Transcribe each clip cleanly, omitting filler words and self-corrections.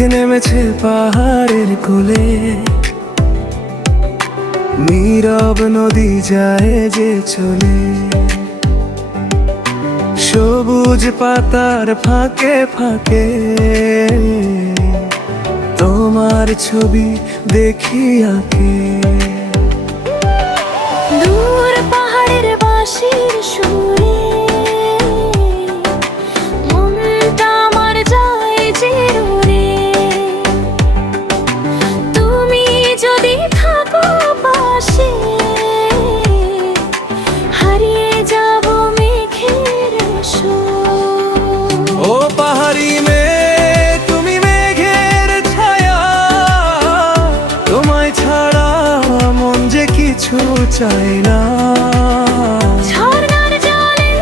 মেঘ নেমেছে পাহাড়ের কোলে, নীরব নদী যায় যে চলে। সবুজ পাতার ফাঁকে ফাঁকে তোমার ছবি দেখি আঁকে। দূর পাহাড়ের বাঁশির সুরে মনটা আমার যায় যে উড়ে। তুমি যদি থাকো পাশে হারিয়ে যাব মেঘের সুর। ও পাহাড়ি মেয়ে তুমি মেঘের ছায়া, তোমায় ছাড়া মন যে কিছু চাই না। ঝর্ণার জলে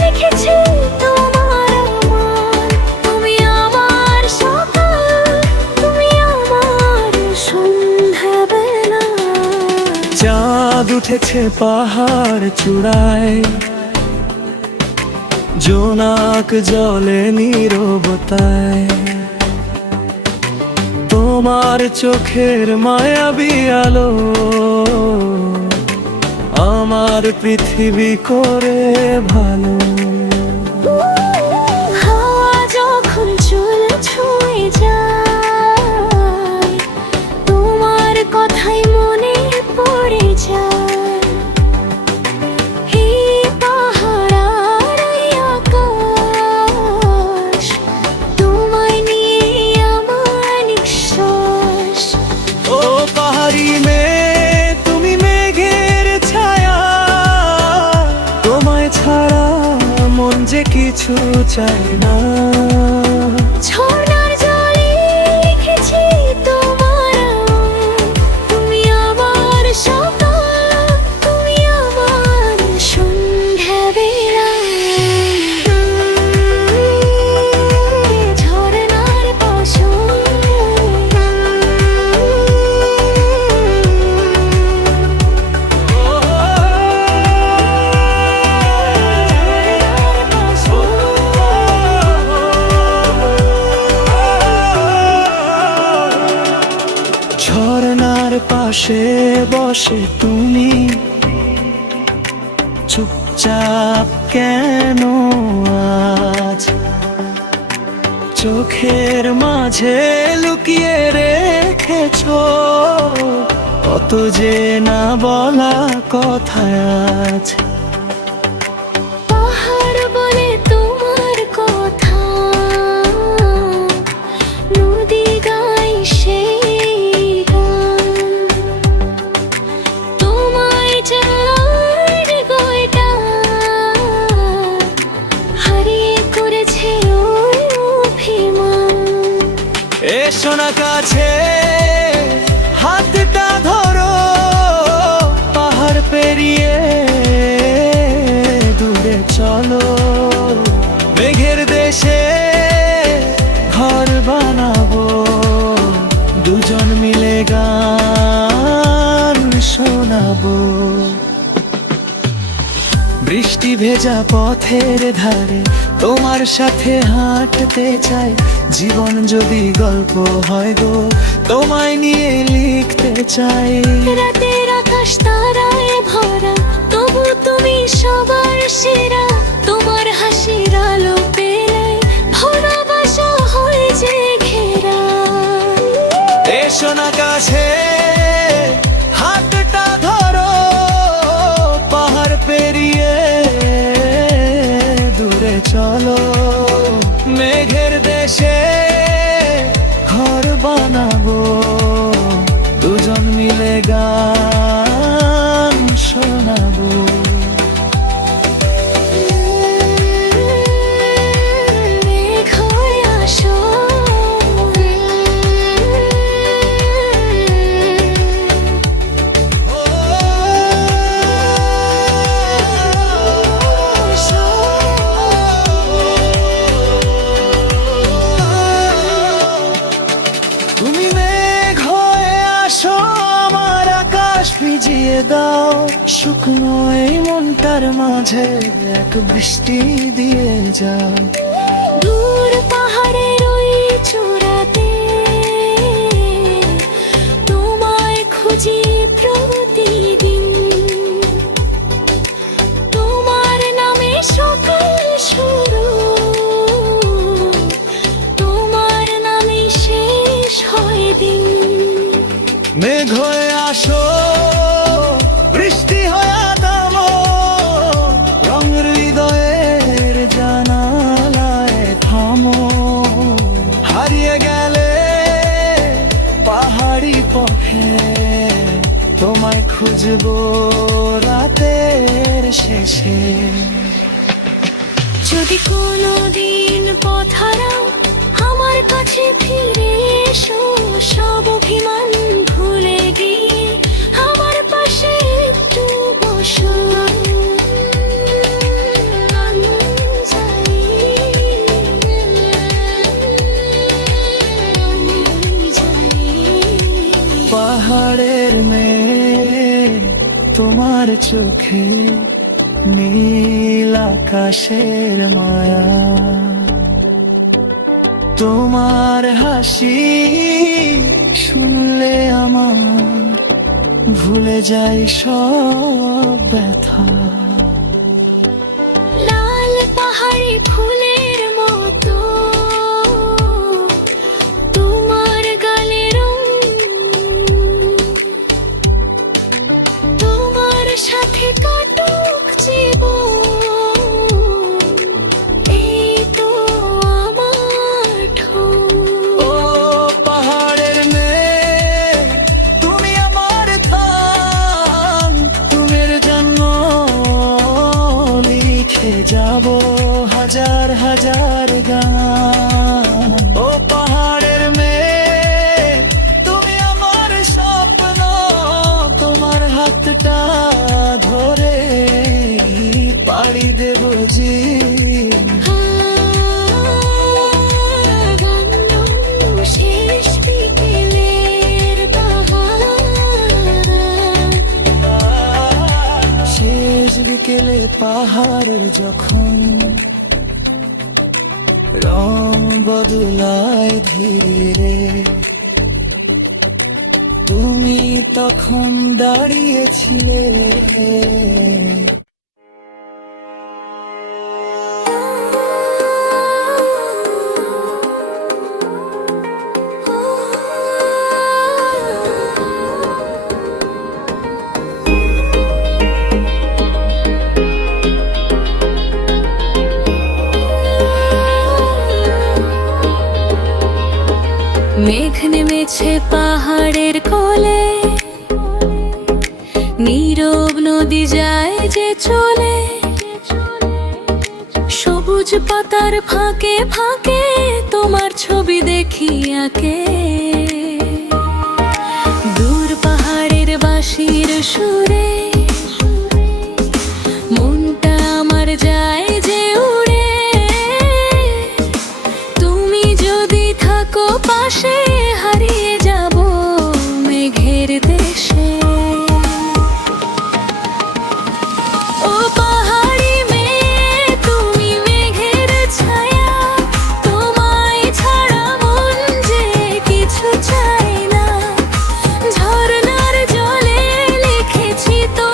লিখেছি তোমার আমার, তুমি আমার সকাল, তুমি আমার সন্ধ্যাবেলা। চাঁদ উঠেছে পাহাড় চূড়ায়, জোনাক জলে নীরবতায়। তোমার চোখের মায়াবী আলো আমার পৃথিবী করে ভালো। হাওয়া যখন চুল ছুঁয়ে যায়, তোমার কথাই মনে পড়ে যায়। এই পাহাড় আর এই আকাশ, তোমায় নিয়ে আমার নিঃশ্বাস। ও পাহাড়ি মেয়ে তুমি মেঘের ছায়া, তোমায় ছাড়া মন যে কিছু চাই না। ঝর্ণার জলে লিখেছি তোমার নাম, তুমি আমার সকাল, তুমি আমার সন্ধ্যাবেলা। ঝর্ণার পাশে ঝর্ণার পাশে বসে তুমি চুপচাপ কেন আজ? চোখের মাঝে লুকিয়ে রেখেছো কত যে না বলা কথা আজ। পাহাড় বলে তোমার কথা, নদী গায় সেই গান। তোমায় চার গয়টা হারিয়ে করেছে ওই অভিমান। এসো না কাছে হাতটা ধরো, পাহাড় পেরিয়ে দূরে চলো। মেঘের দেশে ঘর বানাবো, দুজন মিলে গান শোনাবো। বৃষ্টি ভেজা পথের ধারে তোমার সাথে হাঁটতে চাই। জীবন যদি গল্প হয় গো, তোমায় নিয়ে লিখতে চাই। রাতের আকাশ তারায় ভরা, তবু তুমি সবার সেরা। তোমার হাসির আলো পেলে ভরা বাসা হয়ে যে ঘেরা। এসো না কাছে হাতটা ধরো, পাহাড় পেরিয়ে দূরে চলো। মেঘের দেশে ঘর বানাবো, দুজন মিলে গান শোনাবো। মেঘ হয়ে আসো, তুমি মেঘ হয়ে আসো, আমার আকাশ ভিজিয়ে দাও। শুকনো এই মনটার মাঝে এক বৃষ্টি দিয়ে যাও। দূর পাহাড়ের ওই চূড়াতে খুঁজবো রাতের শেষে। যদি কোনোদিন পথ হারাও আমার কাছে ফিরে এসো, সব অভিমান ভুলে গিয়ে আমার পাশে একটু বসো। পাহাড়ের মেয়ে তোমার চোখে নীল আকাশের মায়া, তোমার হাসি শুনলে আমার ভুলে যাই সব ব্যথা। লাল পাহাড়ি ফুলের মতো তোমার গালে রং, তোমার সাথে কাটুক জীবন, এই তো আমার ঠোঁট। ও পাহাড়ের মেয়ে তুমি আমার থাম, তোমার জন্য লিখে যাব হাজার হাজার গান। ও পাহাড়ের মেয়ে তুমি আমার স্বপ্ন, তোমার হাতটা ধরে পাড়ি দেব জি। শেষ বিকেলের বাহার, শেষ বিকেলে পাহাড়ের যখন রং বদলায় ধীরে, তুমি তখন দাঁড়িয়েছিলে। মেঘ নেমেছে পাহাড়ের কোলে, নীরব নদী যায় যে চলে, সবুজ পাতার ফাঁকে ফাঁকে তোমার ছবি দেখি আঁকে। দূর পাহাড়ের বাঁশির সুরে মনটা আমার যায় যে উড়ে, তুমি যদি থাকো পাশে হারিয়ে যাব মেঘের দেশে। ও পাহাড়ি মেয়ে তুমি মেঘের ছায়া, তোমায় ছাড়া মন যে কিছু চায় না। ঝর্ণার জলে লিখেছি তো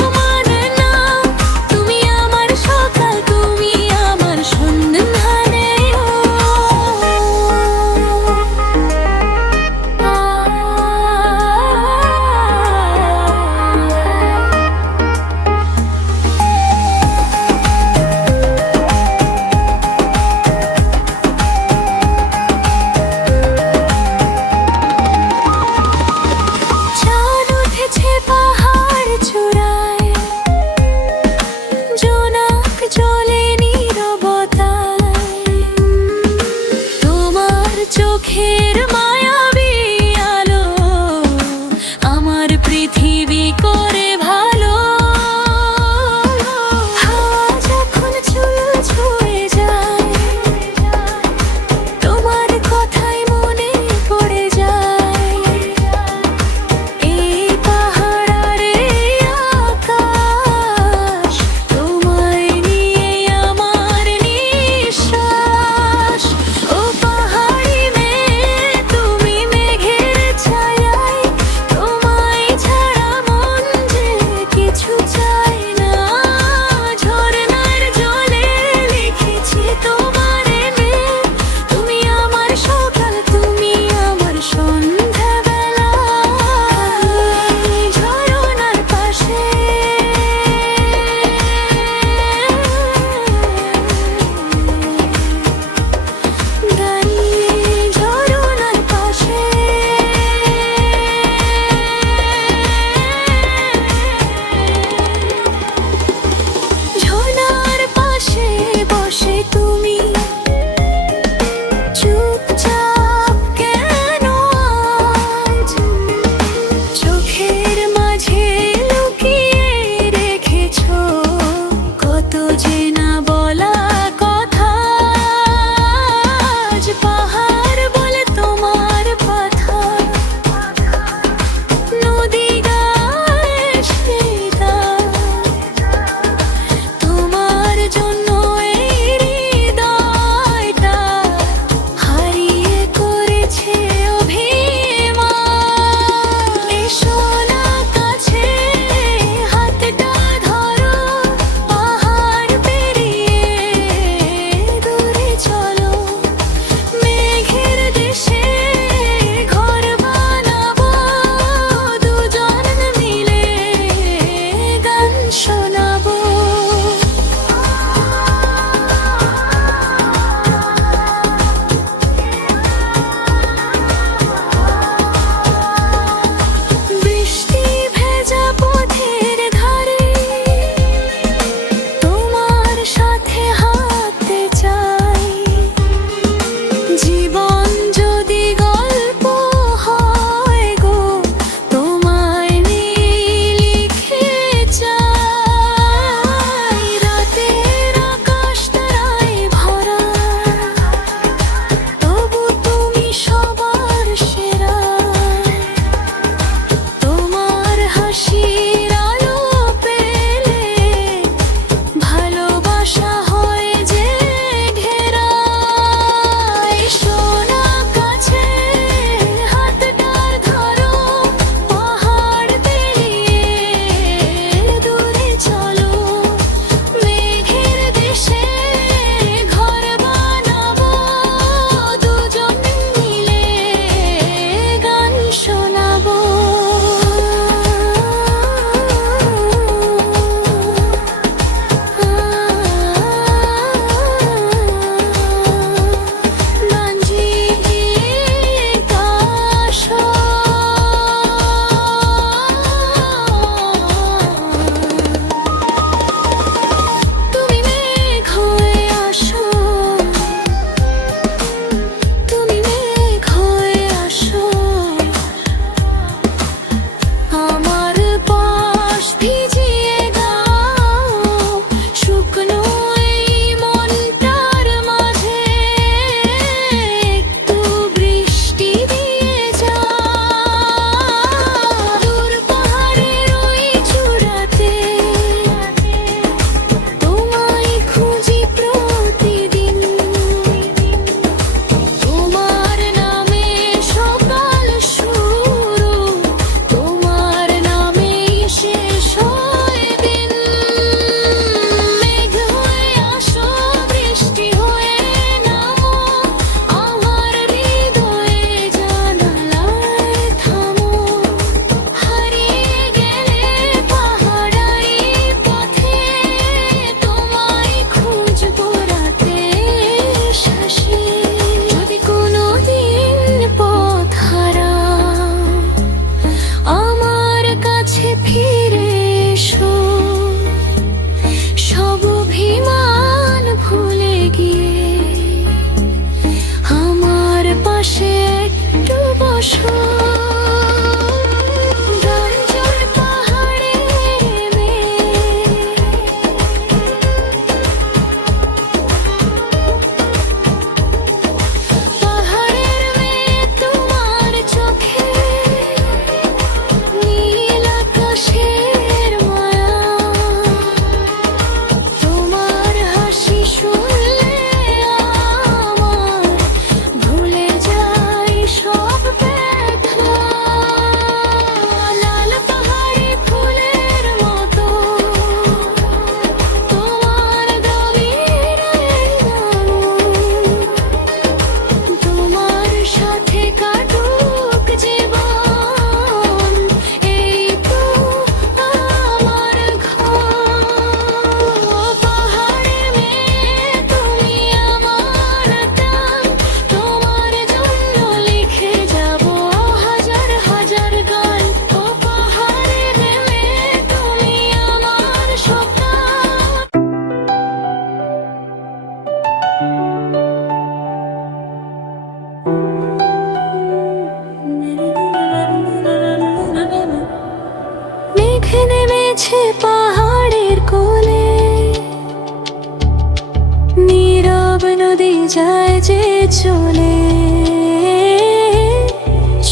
যায় যে চলে,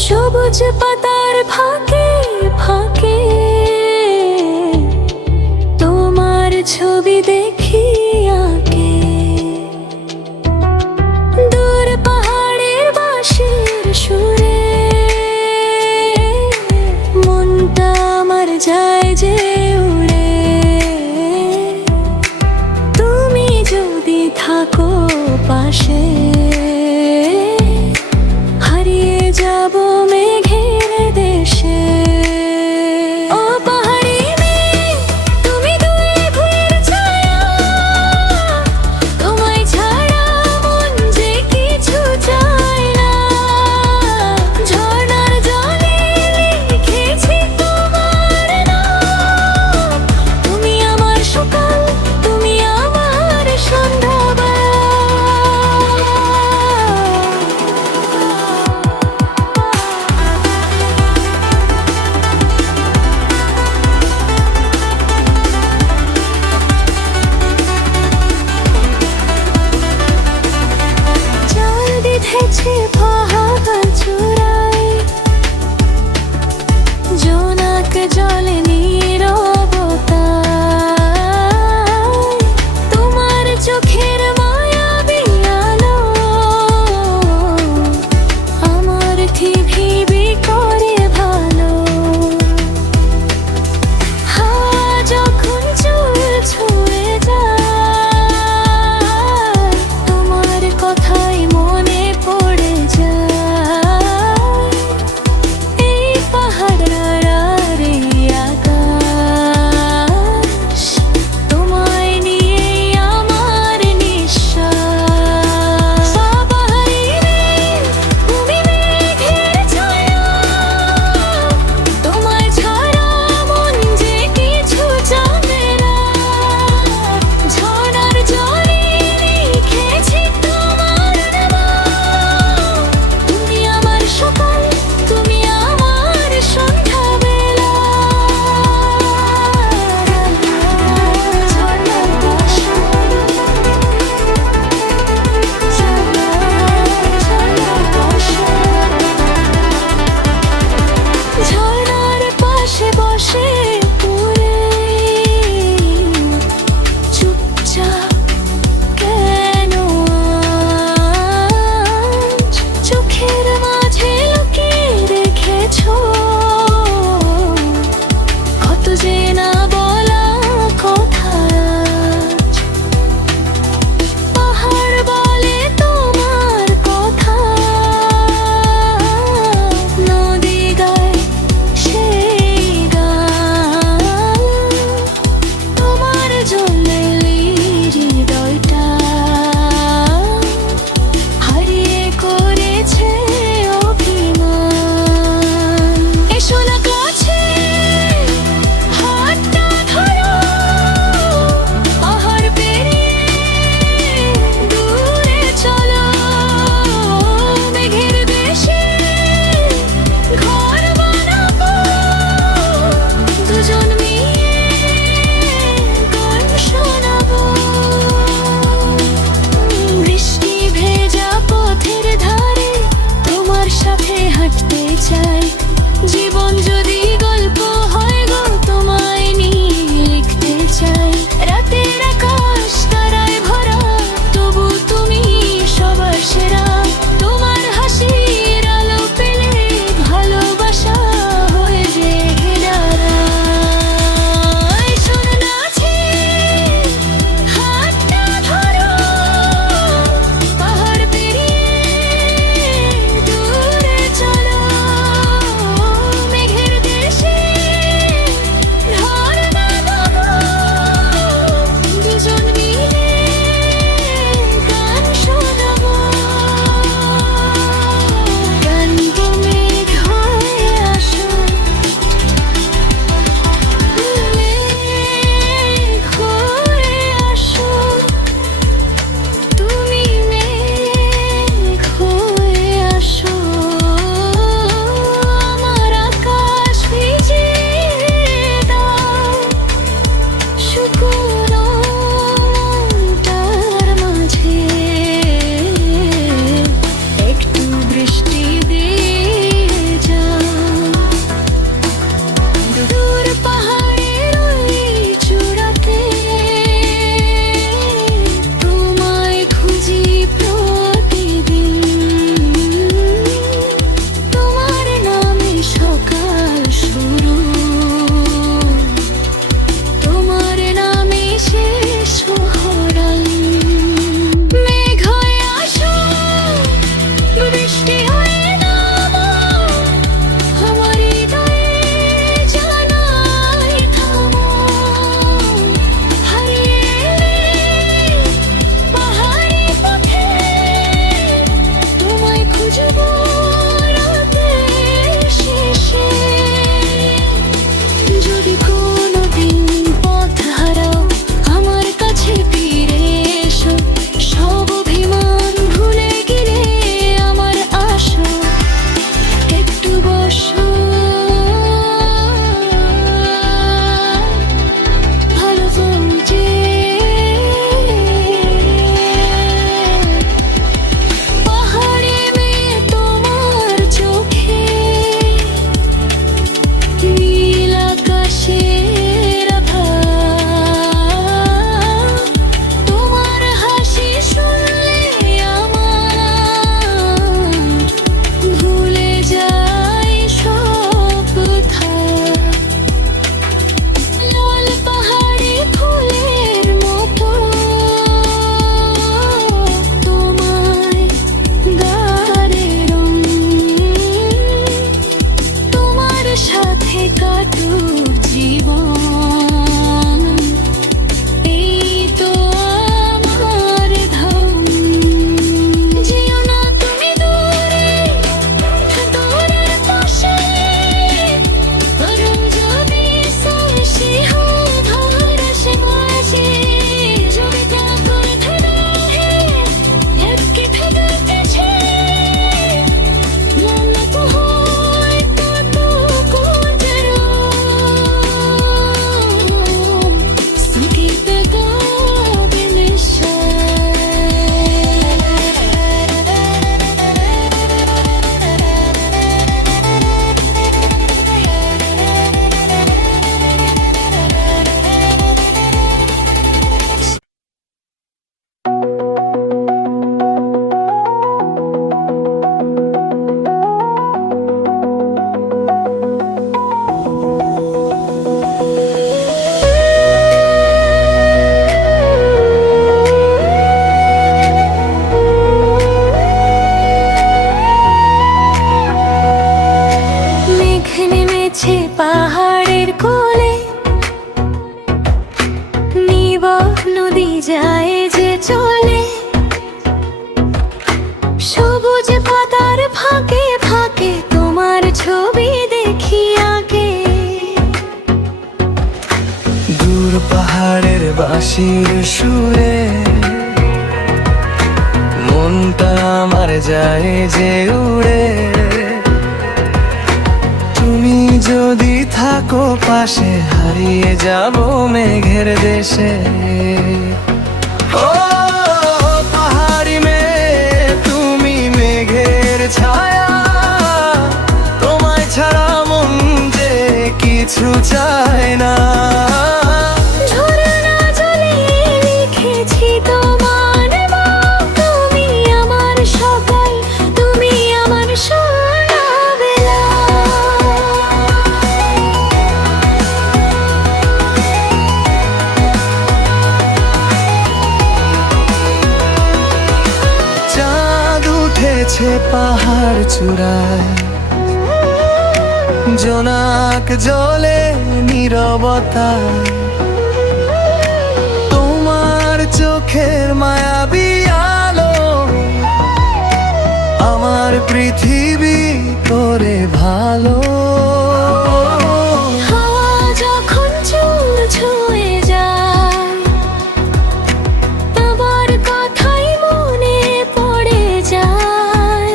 সবুজ পাতার ফাঁকে ফাঁকে তোমার ছবি দেখি আঁকে। দূর পাহাড়ের বাঁশির সুরে মনটা আমার যায় যে উড়ে। তুমি যদি থাকো পাশে, হারিয়ে যাব মেঘের দেশে। ও পাহাড়ি মেয়ে, তুমি দুই ভুঁইয়ের ছায়া, তোমায় ছাড়া মন যে কিছু চায় না। ঝর্ণার জলে লিখেছি তোমার নাম, তুমি আমার সকাল, তুমি আমার সন্ধ্যাবেলা। যায় যে চলে, সবুজ পাতার ফাঁকে ফাঁকে তোমার ছবি দেখি আগে। দূর পাহাড়ের বাঁশির সুরে মনটা আমার যায় যে উড়ে। তুমি যদি থাকো পাশে হারিয়ে যাব মেঘের দেশে। ও পাহাড়ি মেয়ে তুমি মেঘের ছায়া, তোমায় ছাড়া মন যে কিছু চায় না। ঝরনা জলে লিখেছি তোমার নাম, তুমি আমার সকাল, তুমি আমার সন্ধ্যাবেলা। চাঁদ উঠেছে পাহাড় চূড়ায়, জোনাক জলে নীরবতায়। তোমার চোখের মায়াবী আলো আমার পৃথিবী করে ভালো। হাওয়া যখন চুল ছুঁয়ে যায়, তোমার কথাই মনে পড়ে যায়।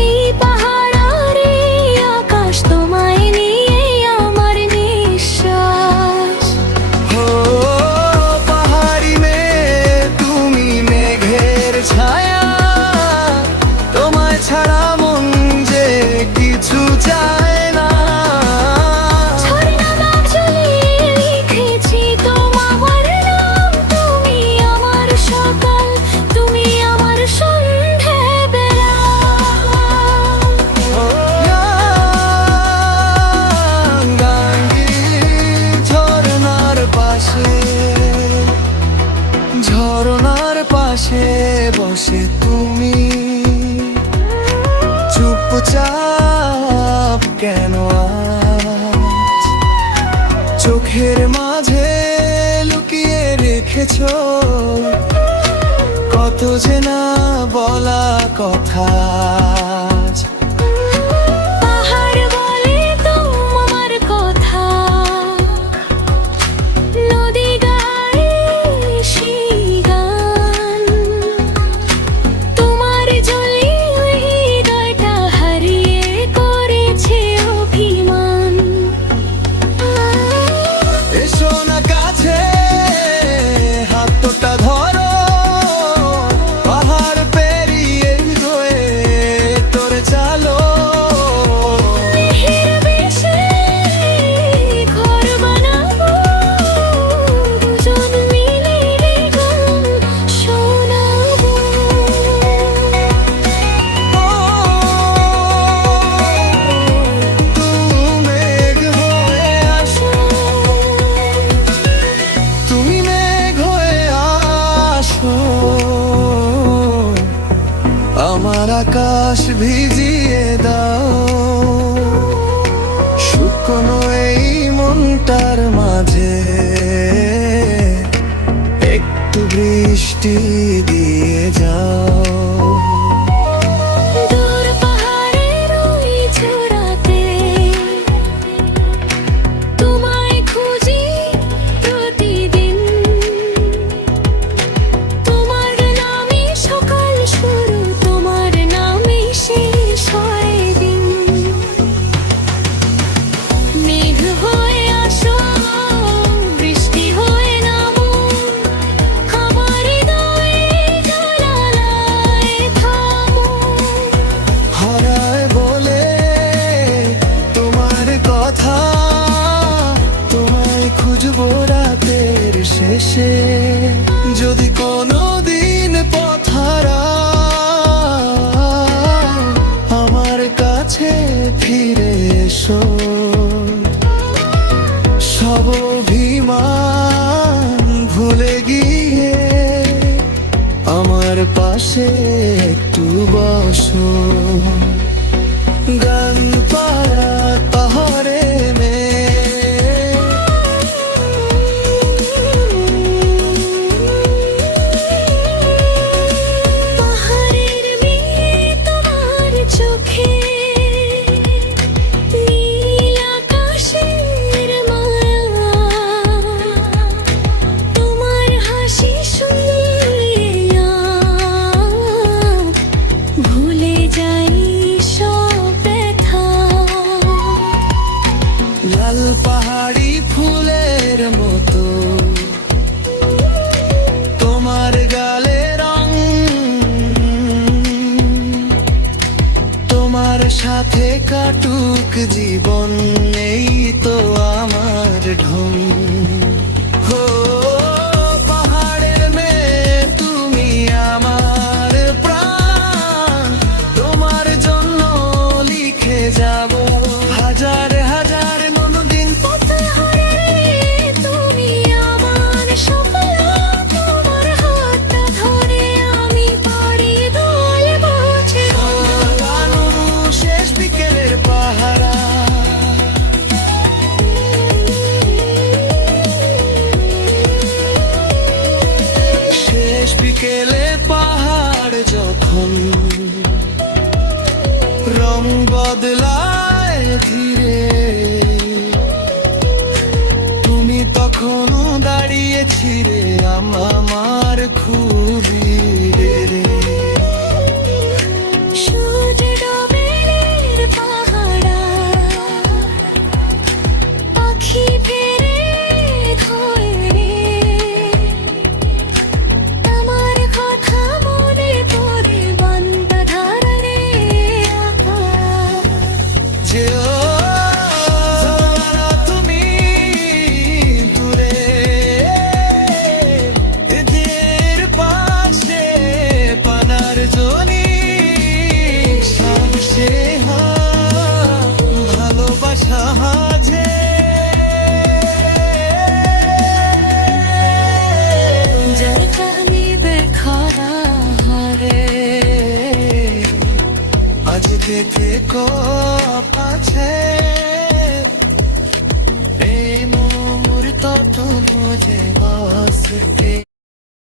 এই পাহাড় আর এই আকাশ, তোমায় নিয়ে আমার নিঃশ্বাস। ও পাহাড়ি মেয়ে তুমি মেঘের ছায়া, তোমায় ছাড়া মন যে কিছু চায় না। ঝরনা মাঝ জলে লিখেছি তোমার নাম, তুমি আমার সকাল, তুমি আমার সন্ধ্যাবেলা। গাঙ্গি ঝরনার পাশে, ঝরনার পাশে বসে তুমি চুপচাপ কেন আজ চোখের মাঝে লুকিয়ে রেখেছো কত যে না বলা কথা। পাহাড় বলে তোমার কথা, নদী গায়ে সেই গান। তোমার জলে হৃদয়টা হারিয়ে করেছে অভিমান। এসো না কাছে হাতটা ধরো, পাহাড় পেরিয়ে হয়ে তোর চালো। মেহের বেশে ঘর বানাবো, দুজন মিলে গান শোনাবো। তুমি মেঘ হয়ে আসো, আমার আকাশ ভিজিয়ে দাও। শুকনো এই মনটার মাঝে একটু বৃষ্টি দিয়ে যাও। দূর পাহাড়ের ওই চূড়াতে তোমায় খুঁজি প্রতিদিন। তোমার নামে সকাল শুরু, তোমার নামে শেষ হয় দিন। মেঘ হয়ে আসো, বৃষ্টি হয়ে নামো, আমার হৃদয়ে জানালায় থামো। হারায় বলে তোমার কথা, তোমায় খুঁজবো রাতের শেষে। যদি কোনো দিন পথ হারাও, আমার কাছে ফিরে এসো। সব অভিমান ভুলে গিয়ে আমার পাশে একটু বসো। গান পাড়া পাহাড়ে মেয়ে কাটুক জীবন, এই তো আমার ঢং। হো পাহাড়ের মেয়ে তুমি আমার প্রাণ, তোমার জন্য লিখে যাব হাজার হাজার নদীন। তুমি আমার স্বপ্ন, তোমার হাতটা ধরে আমি পারি দোল বছর। বানুরু শেষ বিকেলের পাহারা, শেষ বিকেলে পাহাড় যখন রং বদলায় ধীরে, তুমি তখন দাঁড়িয়েছিলে আমার খুবই রে। সূর্য ডোবের পাহাড়া, পাখি ফেরে ধরে, আমার কথা মনে করে বান্দা ধারে আকাশ। যেও না তুমি দূরে, এদের পাশে পানার জনি সামসে ভালোবাসা মাঝে। যার কাহিনী বেখরা হারে, আজ থেকো পাছে এই মুহূর্ত তো বুঝে বসতে।